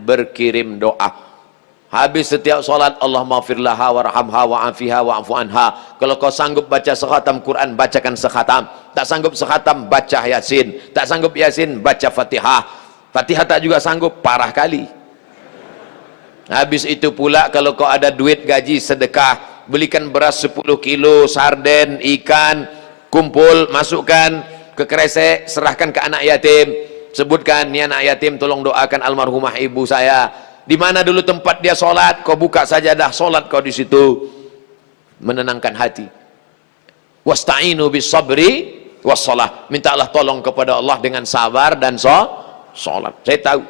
berkirim doa. Habis setiap solat, Allahumma fir laha warhamha wa'afiha wa'afu anha. Kalau kau sanggup baca sekhatam Quran, bacakan sekhatam. Tak sanggup sekhatam, baca Yasin. Tak sanggup Yasin, baca Fatihah. Fatihah tak juga sanggup, parah kali. Habis itu pula, kalau kau ada duit gaji sedekah, belikan beras 10 kilo, sarden, ikan, kumpul, masukkan ke kresek, serahkan ke anak yatim. Sebutkan, ni anak yatim tolong doakan almarhumah ibu saya. Di mana dulu tempat dia solat, kau buka sajadah solat kau di situ, menenangkan hati. Wasta'inu bis sabri wassalah. Mintalah tolong kepada Allah dengan sabar dan solat. Saya tahu,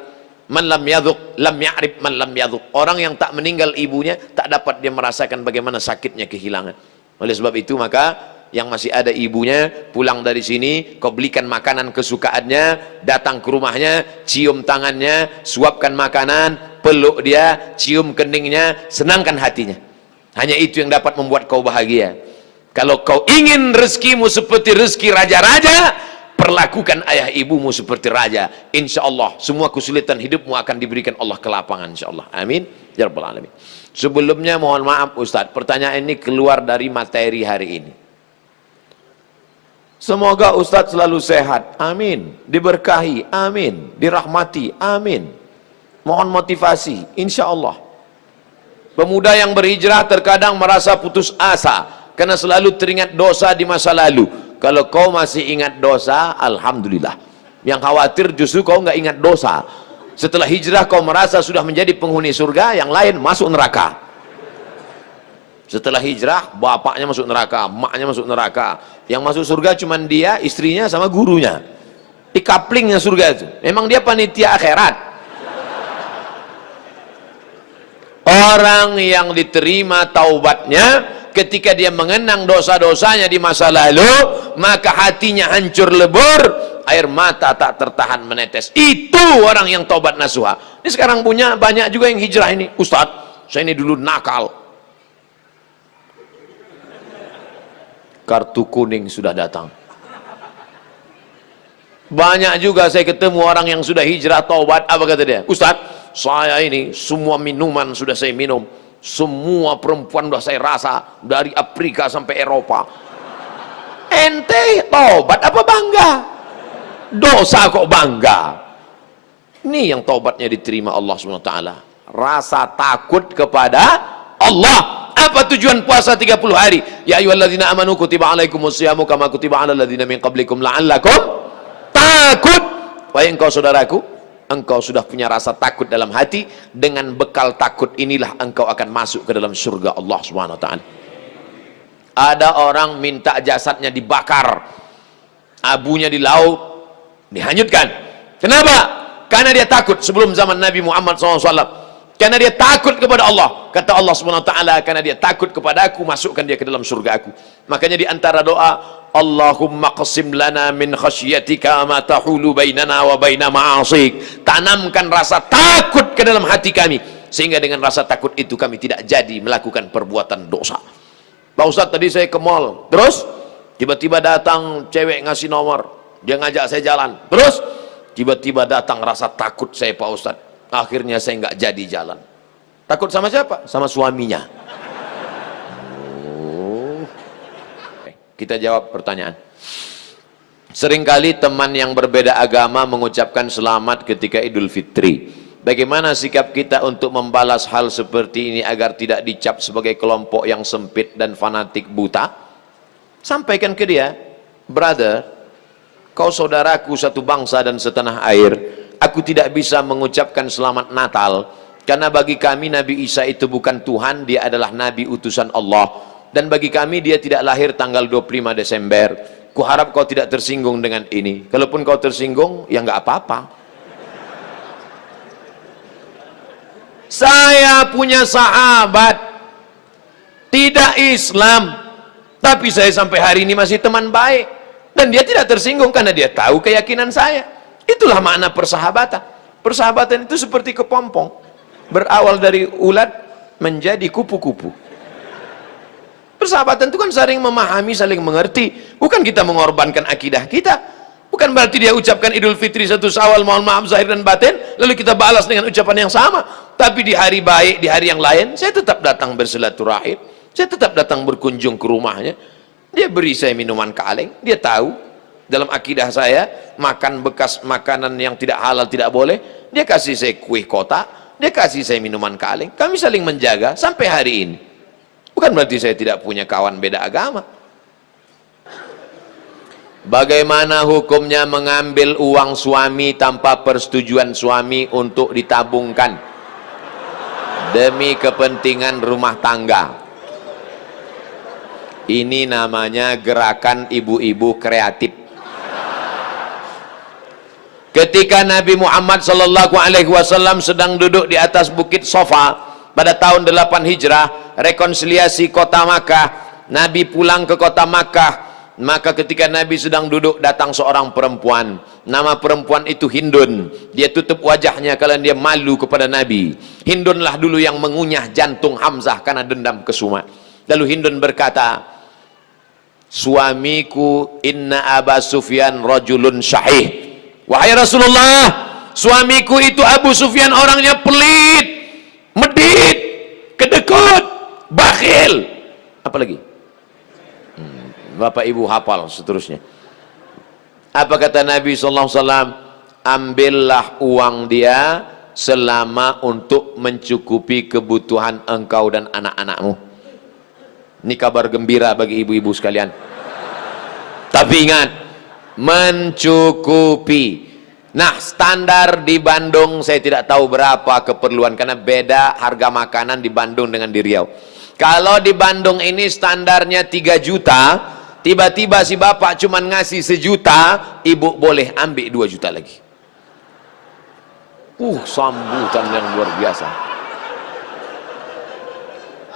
man lam yadhuq lam ya'rif man lam yadhuq. Orang yang tak meninggal ibunya tak dapat dia merasakan bagaimana sakitnya kehilangan. Oleh sebab itu maka yang masih ada ibunya, pulang dari sini, kau belikan makanan kesukaannya, datang ke rumahnya, cium tangannya, suapkan makanan, peluk dia, cium keningnya, senangkan hatinya. Hanya itu yang dapat membuat kau bahagia. Kalau kau ingin rezekimu seperti rezeki raja-raja, perlakukan ayah ibumu seperti raja. Insya Allah semua kesulitan hidupmu akan diberikan Allah kelapangan, insya Allah. Amin ya rabbal alamin. Sebelumnya mohon maaf Ustadz, pertanyaan ini keluar dari materi hari ini. Semoga Ustadz selalu sehat, amin. Diberkahi, amin. Dirahmati, amin. Mohon motivasi, insya Allah. Pemuda yang berhijrah terkadang merasa putus asa karena selalu teringat dosa di masa lalu. Kalau kau masih ingat dosa, alhamdulillah. Yang khawatir justru kau nggak ingat dosa. Setelah hijrah kau merasa sudah menjadi penghuni surga, yang lain masuk neraka. Setelah hijrah, bapaknya masuk neraka, emaknya masuk neraka. Yang masuk surga cuma dia, istrinya sama gurunya. Di kaplingnya surga itu. Memang dia panitia akhirat. Orang yang diterima taubatnya ketika dia mengenang dosa-dosanya di masa lalu, maka hatinya hancur lebur, air mata tak tertahan menetes. Itu orang yang taubat nasuha. Ini sekarang punya banyak juga yang hijrah ini. Ustadz, saya ini dulu nakal. Kartu kuning sudah datang. Banyak juga saya ketemu orang yang sudah hijrah taubat. Apa kata dia? Ustadz, saya ini semua minuman sudah saya minum, semua perempuan sudah saya rasa, dari Afrika sampai Eropa. Ente taubat apa bangga? Dosa kok bangga? Ini yang taubatnya diterima Allah SWT. Rasa takut kepada Allah. Apa tujuan puasa 30 hari? Ya ayyuhalladzina amanu kutiba alaikumusyamu kama kutiba alal ladzina min qablikum la'allakum takut. Wahai engkau saudaraku, engkau sudah punya rasa takut dalam hati. Dengan bekal takut inilah engkau akan masuk ke dalam surga Allah Subhanahu wa taala. Ada orang minta jasadnya dibakar, abunya di laut, dihanyutkan. Kenapa? Karena dia takut. Sebelum zaman Nabi Muhammad SAW, karena dia takut kepada Allah. Kata Allah SWT, karena dia takut kepada aku, masukkan dia ke dalam surga aku. Makanya di antara doa, Allahumma qasim lana min khasyatika ma tahulu bainana wa baina ma'asik. Tanamkan rasa takut ke dalam hati kami, sehingga dengan rasa takut itu kami tidak jadi melakukan perbuatan dosa. Pak Ustadz, tadi saya ke mall, terus tiba-tiba datang cewek ngasih nomor, dia ngajak saya jalan, terus tiba-tiba datang rasa takut saya Pak Ustadz. Akhirnya saya nggak jadi jalan. Takut sama siapa? Sama suaminya. Kita jawab pertanyaan. Seringkali teman yang berbeda agama mengucapkan selamat ketika Idul Fitri. Bagaimana sikap kita untuk membalas hal seperti ini agar tidak dicap sebagai kelompok yang sempit dan fanatik buta? Sampaikan ke dia, brother, kau saudaraku satu bangsa dan setanah air. Aku tidak bisa mengucapkan selamat Natal karena bagi kami Nabi Isa itu bukan Tuhan, dia adalah Nabi utusan Allah, dan bagi kami dia tidak lahir tanggal 25 Desember. Kuharap kau tidak tersinggung dengan ini. Kalaupun kau tersinggung, ya nggak apa-apa. Saya punya sahabat tidak Islam, tapi saya sampai hari ini masih teman baik, dan dia tidak tersinggung karena dia tahu keyakinan saya. Itulah makna persahabatan. Persahabatan itu seperti kepompong, berawal dari ulat menjadi kupu-kupu. Persahabatan itu kan saling memahami, saling mengerti. Bukan kita mengorbankan akidah kita, Bukan berarti dia ucapkan Idul Fitri 1 Syawal, mohon maaf zahir dan batin, lalu kita balas dengan ucapan yang sama. Tapi di hari baik, di hari yang lain, saya tetap datang bersilaturahim, saya tetap datang berkunjung ke rumahnya. Dia beri saya minuman kaleng, dia tahu dalam akidah saya makan bekas makanan yang tidak halal tidak boleh. Dia kasih saya kue kotak, dia kasih saya minuman kaleng. Kami saling menjaga sampai hari ini. Bukan berarti saya tidak punya kawan beda agama. Bagaimana hukumnya mengambil uang suami tanpa persetujuan suami untuk ditabungkan demi kepentingan rumah tangga? Ini namanya gerakan ibu-ibu kreatif. Ketika Nabi Muhammad SAW sedang duduk di atas bukit Sofa pada tahun 8 Hijrah, rekonsiliasi kota Makkah, Nabi pulang ke kota Makkah. Maka ketika Nabi sedang duduk, datang seorang perempuan. Nama perempuan itu Hindun. Dia tutup wajahnya karena dia malu kepada Nabi. Hindunlah dulu yang mengunyah jantung Hamzah karena dendam kesuma. Lalu Hindun berkata, suamiku inna Aba Sufyan rajulun syahih. Wahai Rasulullah, suamiku itu Abu Sufyan orangnya pelit, medit, kedekut, bakhil. Apa lagi? Bapak ibu hafal seterusnya. Apa kata Nabi SAW? Ambillah uang dia selama untuk mencukupi kebutuhan engkau dan anak-anakmu. Ini kabar gembira bagi ibu-ibu sekalian. Tapi ingat, mencukupi. Nah, standar di Bandung saya tidak tahu berapa keperluan, karena beda harga makanan di Bandung dengan di Riau. Kalau di Bandung ini standarnya 3 juta, tiba-tiba si bapak cuma ngasih 1 juta, ibu boleh ambil 2 juta lagi. Sambutan yang luar biasa.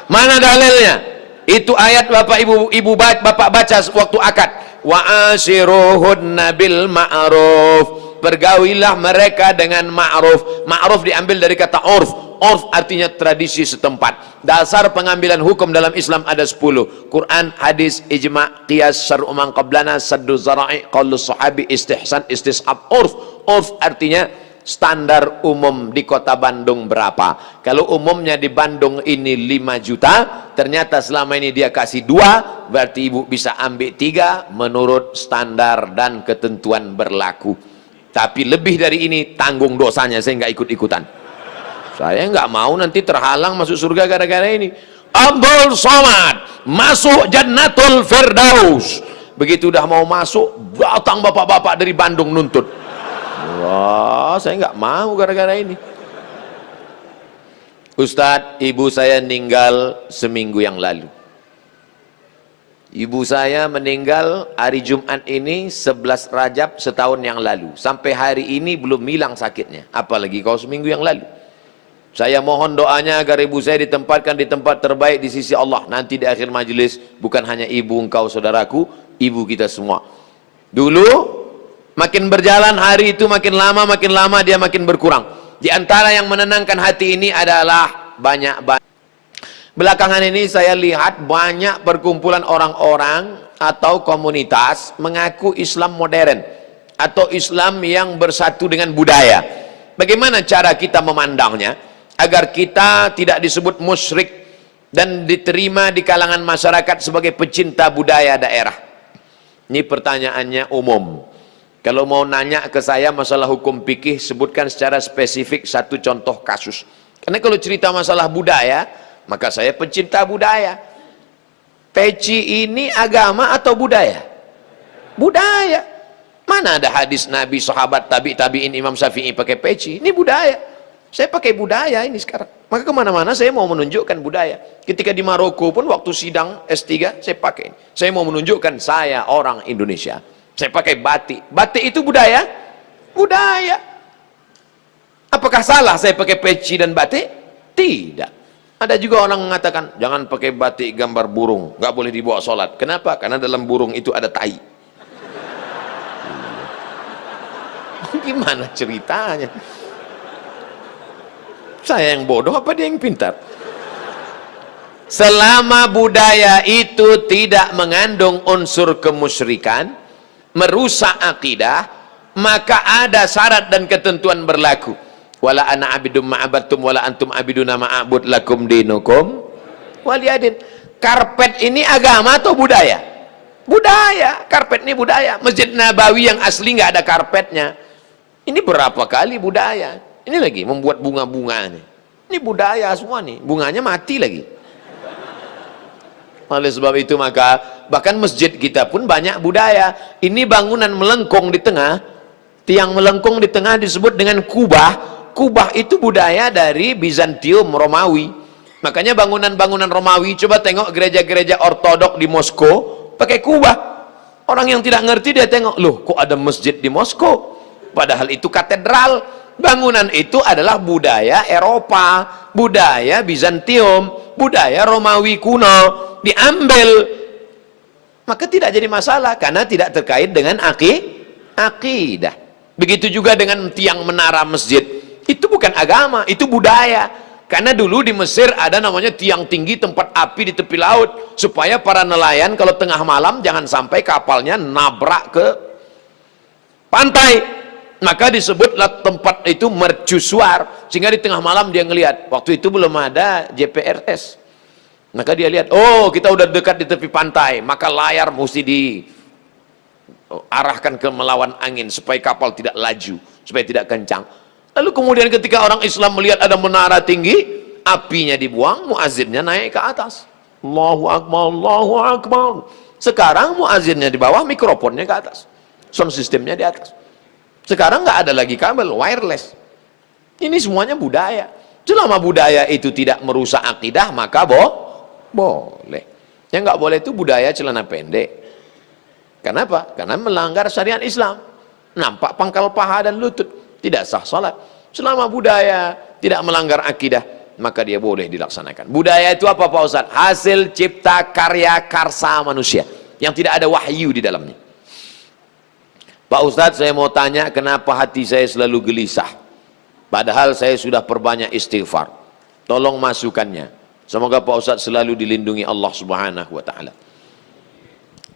Mana dalilnya? Itu ayat bapak ibu bapak baca waktu akad. Wa ashiruhunna bil ma'ruf. Pergaulilah mereka dengan ma'ruf. Ma'ruf diambil dari kata urf. Urf artinya tradisi setempat. Dasar pengambilan hukum dalam Islam ada 10. Quran, hadis, ijma', qiyas, syar'u man qablana, saddu zara'i, qaulus sahabi, istihsan, istishab. Urf. Urf artinya standar umum di kota Bandung berapa. Kalau umumnya di Bandung ini 5 juta, ternyata selama ini dia kasih 2, berarti ibu bisa ambil 3 menurut standar dan ketentuan berlaku. Tapi lebih dari ini tanggung dosanya, saya nggak ikut-ikutan. Saya nggak mau nanti terhalang masuk surga gara-gara ini. Abdul Somad masuk Jannatul Firdaus. Begitu udah mau masuk, datang bapak-bapak dari Bandung nuntut. Wah, saya nggak mau gara-gara ini. Ustadz, ibu saya meninggal seminggu yang lalu. Ibu saya meninggal hari Jumat ini 11 Rajab setahun yang lalu. Sampai hari ini belum hilang sakitnya. Apalagi kalau seminggu yang lalu. Saya mohon doanya agar ibu saya ditempatkan di tempat terbaik di sisi Allah. Nanti di akhir majelis, bukan hanya ibu engkau saudaraku, ibu kita semua. Dulu makin berjalan hari itu makin lama dia makin berkurang. Di antara yang menenangkan hati ini adalah belakangan ini saya lihat banyak perkumpulan orang-orang atau komunitas mengaku Islam modern atau Islam yang bersatu dengan budaya. Bagaimana cara kita memandangnya agar kita tidak disebut musyrik dan diterima di kalangan masyarakat sebagai pecinta budaya daerah? Ini pertanyaannya umum. Kalau mau nanya ke saya masalah hukum fikih, sebutkan secara spesifik 1 contoh kasus. Karena kalau cerita masalah budaya, maka saya pecinta budaya. Peci ini agama atau budaya? Budaya. Mana ada hadis Nabi, sahabat, tabi'in, Imam Syafi'i pakai peci? Ini budaya. Saya pakai budaya ini sekarang. Maka kemana-mana saya mau menunjukkan budaya. Ketika di Maroko pun waktu sidang S3, saya pakai. Saya mau menunjukkan saya orang Indonesia. Saya pakai batik. Batik itu budaya? Budaya. Apakah salah saya pakai peci dan batik? Tidak. Ada juga orang mengatakan, jangan pakai batik gambar burung. Nggak boleh dibawa sholat. Kenapa? Karena dalam burung itu ada tai. Gimana ceritanya? Saya yang bodoh apa dia yang pintar? Selama budaya itu tidak mengandung unsur kemusyrikan, merusak akidah, maka ada syarat dan ketentuan berlaku. Wala ana abidum ma'abattum wala antum abiduna ma'abud lakum dinukum waliyadin. Karpet ini agama atau budaya? Budaya. Karpet ini budaya. Masjid Nabawi yang asli nggak ada karpetnya, ini berapa kali budaya. Ini lagi membuat bunga-bunga ini budaya semua nih, bunganya mati lagi. Oleh sebab itu maka bahkan masjid kita pun banyak budaya. Ini bangunan melengkung di tengah, tiang melengkung di tengah disebut dengan kubah. Kubah itu budaya dari Bizantium, Romawi. Makanya bangunan-bangunan Romawi, coba tengok gereja-gereja ortodok di Moskow pakai kubah. Orang yang tidak ngerti dia tengok, loh kok ada masjid di Moskow, padahal itu katedral. Bangunan itu adalah budaya Eropa, budaya Bizantium, budaya Romawi kuno, diambil, maka tidak jadi masalah karena tidak terkait dengan akidah. Begitu juga dengan tiang menara masjid, itu bukan agama, itu budaya. Karena dulu di Mesir ada namanya tiang tinggi tempat api di tepi laut, supaya para nelayan kalau tengah malam jangan sampai kapalnya nabrak ke pantai. Maka disebutlah tempat itu mercusuar, sehingga di tengah malam dia ngelihat. Waktu itu belum ada GPRS, maka dia lihat, oh kita udah dekat di tepi pantai, maka layar mesti diarahkan ke melawan angin supaya kapal tidak laju, supaya tidak kencang. Lalu kemudian ketika orang Islam melihat ada menara tinggi, apinya dibuang, muazzinnya naik ke atas. Allahu Akbar, Allahu Akbar. Sekarang muazzinnya di bawah, mikrofonnya ke atas, sound systemnya di atas. Sekarang nggak ada lagi kabel, wireless. Ini semuanya budaya. Selama budaya itu tidak merusak akidah, maka boleh. Yang nggak boleh itu budaya celana pendek. Kenapa? Karena melanggar syariat Islam. Nampak pangkal paha dan lutut, tidak sah salat. Selama budaya tidak melanggar akidah, maka dia boleh dilaksanakan. Budaya itu apa Pak Ustadz? Hasil cipta karya karsa manusia yang tidak ada wahyu di dalamnya. Pak Ustadz, saya mau tanya, kenapa hati saya selalu gelisah? Padahal saya sudah perbanyak istighfar. Tolong masukannya. Semoga Pak Ustadz selalu dilindungi Allah Subhanahu wa Ta'ala.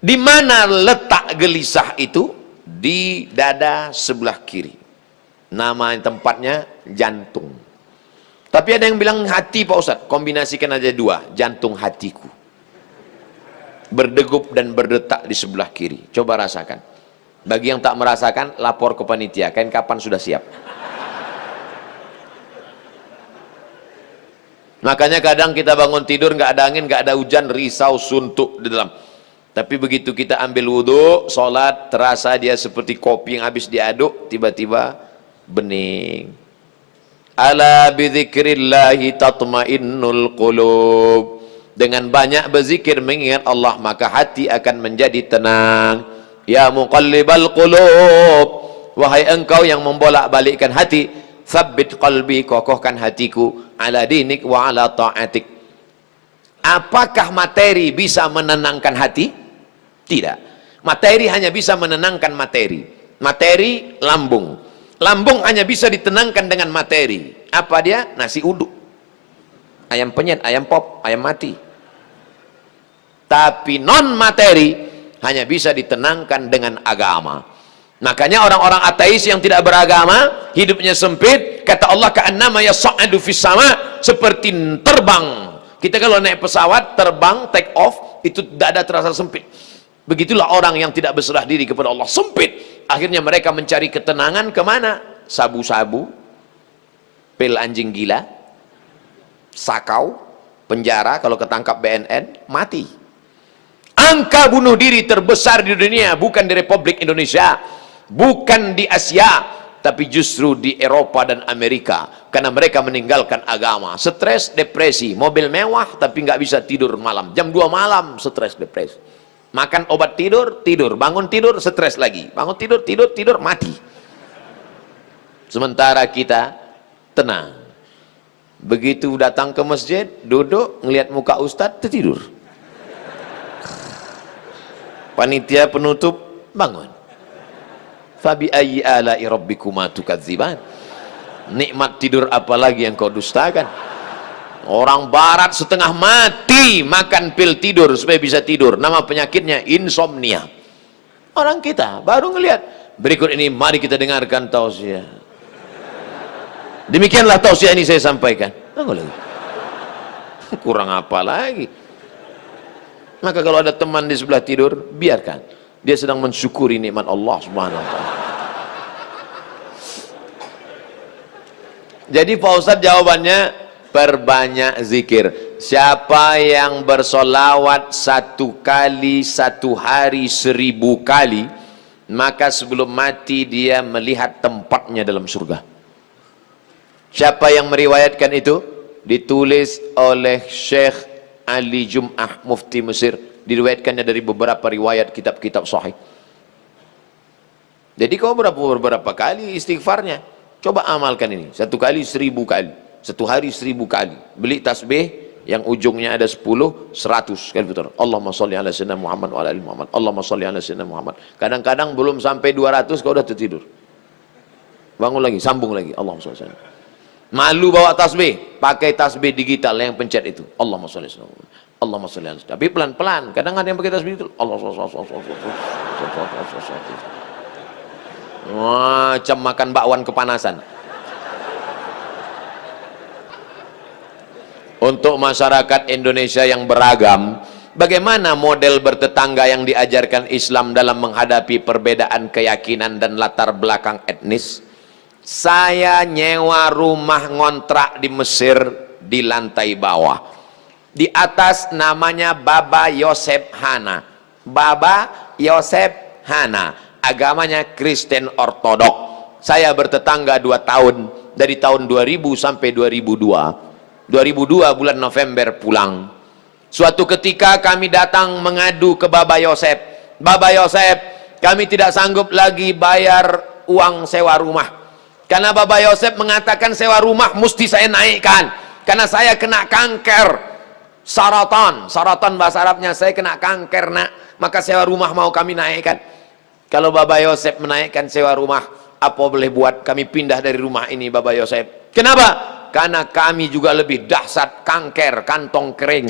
Di mana letak gelisah itu? Di dada sebelah kiri. Nama tempatnya jantung. Tapi ada yang bilang hati Pak Ustadz. Kombinasikan aja dua. Jantung hatiku. Berdegup dan berdetak di sebelah kiri. Coba rasakan. Bagi yang tak merasakan, lapor ke panitia. Kain kapan sudah siap? Makanya kadang kita bangun tidur nggak ada angin, nggak ada hujan, risau, suntuk di dalam. Tapi begitu kita ambil wudhu, sholat, terasa dia seperti kopi yang habis diaduk, tiba-tiba bening. Ala bidzikrillahi tatmainnul qulub. Dengan banyak berzikir mengingat Allah, maka hati akan menjadi tenang. Ya muqallibal qulub, wahai engkau yang membolak-balikkan hati, tsabbit qalbi, kokohkan hatiku, ala dinik wa ala ta'atik. Apakah materi bisa menenangkan hati? Tidak. Materi hanya bisa menenangkan materi. Materi lambung. Lambung hanya bisa ditenangkan dengan materi. Apa dia? Nasi uduk, ayam penyet, ayam pop, ayam mati. Tapi non materi hanya bisa ditenangkan dengan agama. Makanya orang-orang ateis yang tidak beragama, hidupnya sempit. Kata Allah, ka'annama yas'adu fis sama, seperti terbang. Kita kalau naik pesawat, terbang, take off, itu dada terasa sempit. Begitulah orang yang tidak berserah diri kepada Allah, sempit. Akhirnya mereka mencari ketenangan kemana? Sabu-sabu, pil anjing gila, sakau, penjara, kalau ketangkap BNN, mati. Angka bunuh diri terbesar di dunia bukan di Republik Indonesia, bukan di Asia, tapi justru di Eropa dan Amerika, karena mereka meninggalkan agama. Stres, depresi, mobil mewah tapi nggak bisa tidur malam, jam 2 malam stres, depresi. Makan obat tidur, tidur, bangun tidur, stres lagi, bangun tidur, tidur, mati. Sementara kita tenang. Begitu datang ke masjid, duduk, ngelihat muka ustadz, tertidur. Panitia penutup, bangun. Fabi ayyi ala'i rabbikuma tukadziban. Nikmat tidur apalagi yang kau dustakan? Orang barat setengah mati makan pil tidur supaya bisa tidur. Nama penyakitnya insomnia. Orang kita baru ngelihat. Berikut ini mari kita dengarkan tausiah. Demikianlah tausiah ini saya sampaikan. Kurang apa lagi? Maka kalau ada teman di sebelah tidur, biarkan. Dia sedang mensyukuri nikmat Allah Subhanahu wa taala. Jadi Pak Ustadz jawabannya, perbanyak zikir. Siapa yang bersolawat 1 kali 1 hari 1000 kali, maka sebelum mati dia melihat tempatnya dalam surga. Siapa yang meriwayatkan itu? Ditulis oleh Syekh Ali Jum'ah, Mufti Mesir. Diriwayatkannya dari beberapa riwayat kitab-kitab sahih. Jadi kau beberapa kali istighfarnya. Coba amalkan ini. 1 kali 1000 kali. 1 hari 1000 kali. Beli tasbih yang ujungnya ada 10, 100 kali putar. Allahumma sholli ala sayyidina Muhammad wa ala ali Muhammad. Allahumma sholli ala sayyidina Muhammad. Kadang-kadang belum sampai 200 kau udah tertidur. Bangun lagi, sambung lagi. Allahumma sholli ala. Malu bawa tasbih, pakai tasbih digital yang pencet itu. Allahumma sholli ala sayyidina Muhammad. Allahumma sholli ala. Tapi pelan-pelan. Kadang ada yang pakai tasbih itu. Macam makan bakwan kepanasan. Untuk masyarakat Indonesia yang beragam, bagaimana model bertetangga yang diajarkan Islam dalam menghadapi perbedaan keyakinan dan latar belakang etnis? Saya nyewa rumah ngontrak di Mesir di lantai bawah. Di atas namanya Baba Yosef Hana. Baba Yosef Hana, agamanya Kristen Ortodok. Saya bertetangga 2 tahun, dari tahun 2000 sampai 2002. 2002 bulan November pulang. Suatu ketika kami datang mengadu ke Baba Yosef. Baba Yosef, kami tidak sanggup lagi bayar uang sewa rumah. Karena Baba Yosef mengatakan sewa rumah mesti saya naikkan. Karena saya kena kanker. Saratan. Saratan bahasa Arabnya, saya kena kanker nak. Maka sewa rumah mau kami naikkan. Kalau Baba Yosef menaikkan sewa rumah, apa boleh buat? Kami pindah dari rumah ini Baba Yosef. Kenapa? Karena kami juga lebih dahsyat kanker kantong kering.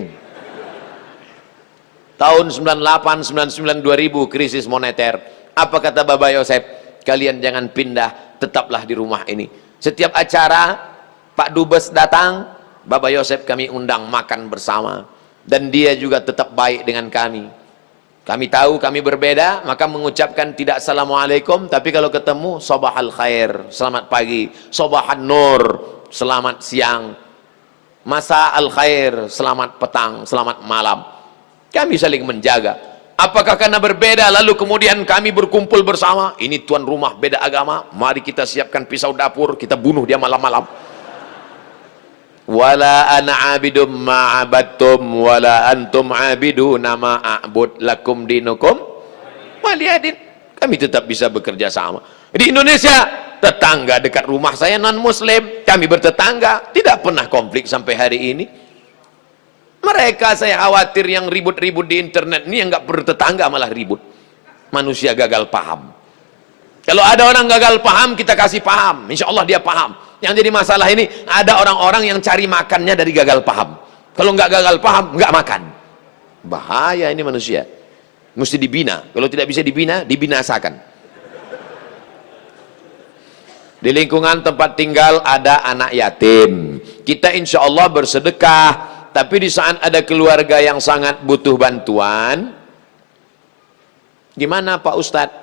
Tahun 98, 99, 2000 krisis moneter. Apa kata Baba Yosef? Kalian jangan pindah, tetaplah di rumah ini. Setiap acara Pak Dubes datang, Baba Yosef kami undang makan bersama. Dan dia juga tetap baik dengan kami. Kami tahu kami berbeda, maka mengucapkan tidak assalamualaikum, tapi kalau ketemu sabahal khair, selamat pagi, sabahan nur, selamat siang, masa al khair, selamat petang, selamat malam. Kami saling menjaga. Apakah karena berbeda lalu kemudian kami berkumpul bersama? Ini tuan rumah beda agama, mari kita siapkan pisau dapur, kita bunuh dia malam-malam. Wala ana abidum ma'abadtum wala antum abiduna ma'abud lakum dinukum waliyadin. Kami tetap bisa bekerja sama. Di Indonesia, tetangga dekat rumah saya non muslim, kami bertetangga, tidak pernah konflik sampai hari ini. Mereka saya khawatir yang ribut-ribut di internet ini yang nggak bertetangga malah ribut. Manusia gagal paham. Kalau ada orang gagal paham, kita kasih paham, insya Allah dia paham. Yang jadi masalah ini, ada orang-orang yang cari makannya dari gagal paham. Kalau nggak gagal paham, nggak makan. Bahaya ini manusia. Mesti dibina. Kalau tidak bisa dibina, dibinasakan. Di lingkungan tempat tinggal ada anak yatim. Kita insya Allah bersedekah. Tapi di saat ada keluarga yang sangat butuh bantuan, gimana Pak Ustadz?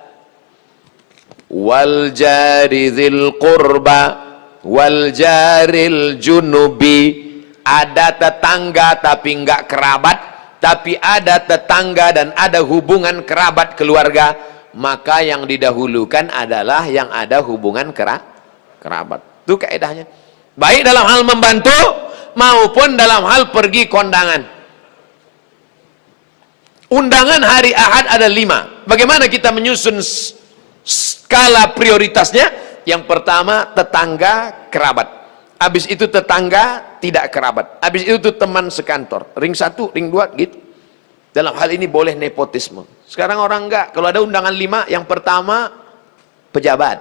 Wal jari dzil qurba wal jaril junubi. Ada tetangga tapi enggak kerabat, tapi ada tetangga dan ada hubungan kerabat keluarga, maka yang didahulukan adalah yang ada hubungan kerabat. Itu kaedahnya. Baik dalam hal membantu maupun dalam hal pergi kondangan. Undangan hari Ahad ada 5. Bagaimana kita menyusun skala prioritasnya? Yang pertama tetangga kerabat, habis itu tetangga tidak kerabat, habis itu teman sekantor, ring 1, ring 2 gitu. Dalam hal ini boleh nepotisme. Sekarang orang enggak, kalau ada undangan 5, yang pertama pejabat,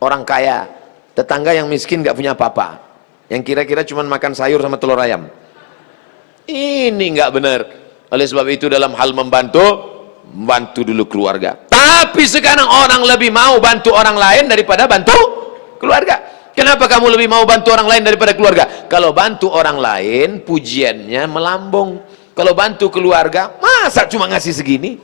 orang kaya, tetangga yang miskin enggak punya apa-apa, yang kira-kira cuma makan sayur sama telur ayam. Ini enggak benar. Oleh sebab itu dalam hal membantu dulu keluarga. Tapi sekarang orang lebih mau bantu orang lain daripada bantu keluarga. Kenapa kamu lebih mau bantu orang lain daripada keluarga? Kalau bantu orang lain, pujiannya melambung. Kalau bantu keluarga, masa cuma ngasih segini?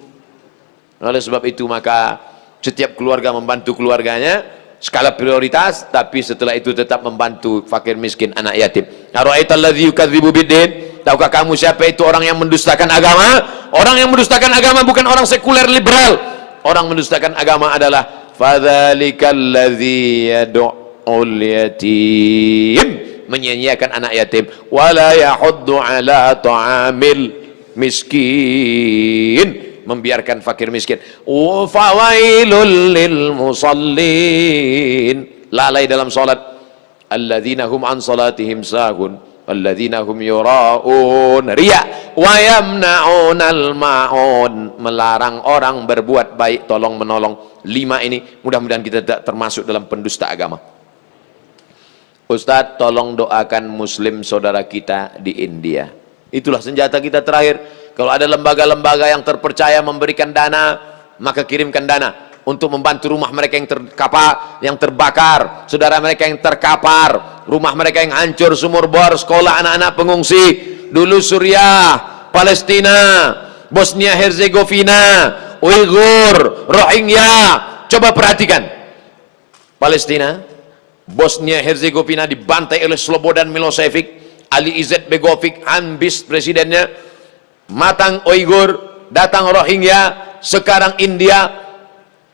Oleh sebab itu maka setiap keluarga membantu keluarganya skala prioritas, tapi setelah itu tetap membantu fakir miskin, anak yatim. Ara'aitalladzi yukadzibu biddin? Tahukah kamu siapa itu orang yang mendustakan agama? Orang yang mendustakan agama bukan orang sekuler liberal. Orang mendustakan agama adalah fadzalikalladzi yad'ul yatim, menyanyiakan anak yatim, wala yahuddu ala ta'amil miskin, membiarkan fakir miskin. Fawailul lil musallin, lalai dalam salat. Alladzina hum an salatihim sahun alladzina hum yura'un, riya. Wa yamna'unal ma'un, melarang orang berbuat baik, tolong menolong. 5 ini mudah-mudahan kita tidak termasuk dalam pendusta agama. Ustadz, tolong doakan muslim saudara kita di India. Itulah senjata kita terakhir. Kalau ada lembaga-lembaga yang terpercaya memberikan dana, maka kirimkan dana untuk membantu rumah mereka yang terbakar, saudara mereka yang terkapar, rumah mereka yang hancur, sumur bor, sekolah anak-anak pengungsi. Dulu Suriah, Palestina, Bosnia Herzegovina, Uighur, Rohingya. Coba perhatikan. Palestina, Bosnia Herzegovina dibantai oleh Slobodan Milosevic, Ali Izzet Begovic, ambis presidennya. Matang Uighur, datang Rohingya, sekarang India.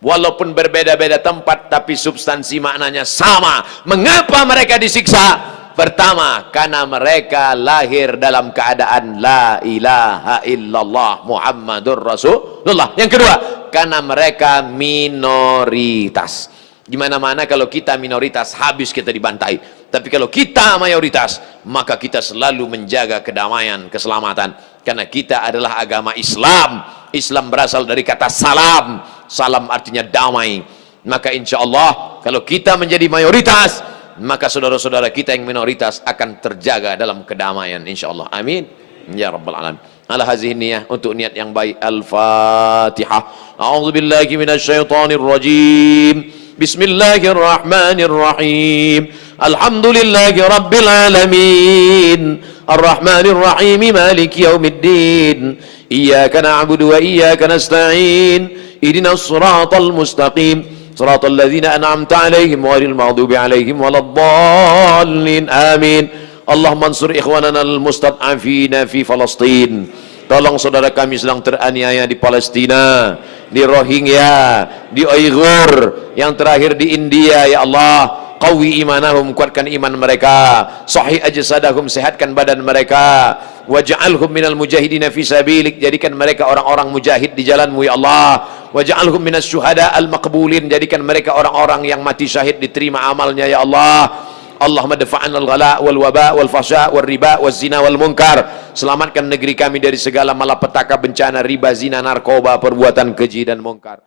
Walaupun berbeda-beda tempat, tapi substansi maknanya sama. Mengapa mereka disiksa? Pertama, karena mereka lahir dalam keadaan la ilaha illallah Muhammadur Rasulullah. Yang kedua, karena mereka minoritas. Gimana-mana kalau kita minoritas, habis kita dibantai. Tapi kalau kita mayoritas, maka kita selalu menjaga kedamaian, keselamatan. Karena kita adalah agama Islam. Islam berasal dari kata salam. Salam artinya damai. Maka insya Allah, kalau kita menjadi mayoritas, maka saudara-saudara kita yang minoritas akan terjaga dalam kedamaian, insya Allah. Amin ya rabbal alamin. Ala hazihi niyah, untuk niat yang baik. Al-Fatihah. A'udzubillahi minasyaitonir rajim. Bismillahirrahmanirrahim. Alhamdulillahi rabbil alamin. Ar-Rahmanir Rahim, Maliki yaumiddin. Iyyaka na'budu wa iyyaka nasta'in. Ihdinas siratal mustaqim. Siratal ladzina an'amta 'alaihim ghairil maghdubi 'alaihim waladdallin. Amin. Allahumma ansur ikhwanana al-mustad'afina fi Palestin. Tolong saudara kami sedang teraniaya di Palestina, di Rohingya, di Uighur, yang terakhir di India. Ya Allah, qawi imanahum, kuatkan iman mereka. Sahih ajsadahum, sehatkan badan mereka. Waj'alhum minal mujahidina fi sabilik, jadikan mereka orang-orang mujahid di jalanmu ya Allah. Waj'alhum minas syuhada al-maqbulin, jadikan mereka orang-orang yang mati syahid, diterima amalnya ya Allah. Allahumma dafa'an al-ghala wal waba wal fasha wal riba wal zina wal munkar. Selamatkan negeri kami dari segala malapetaka, bencana, riba, zina, narkoba, perbuatan keji dan munkar.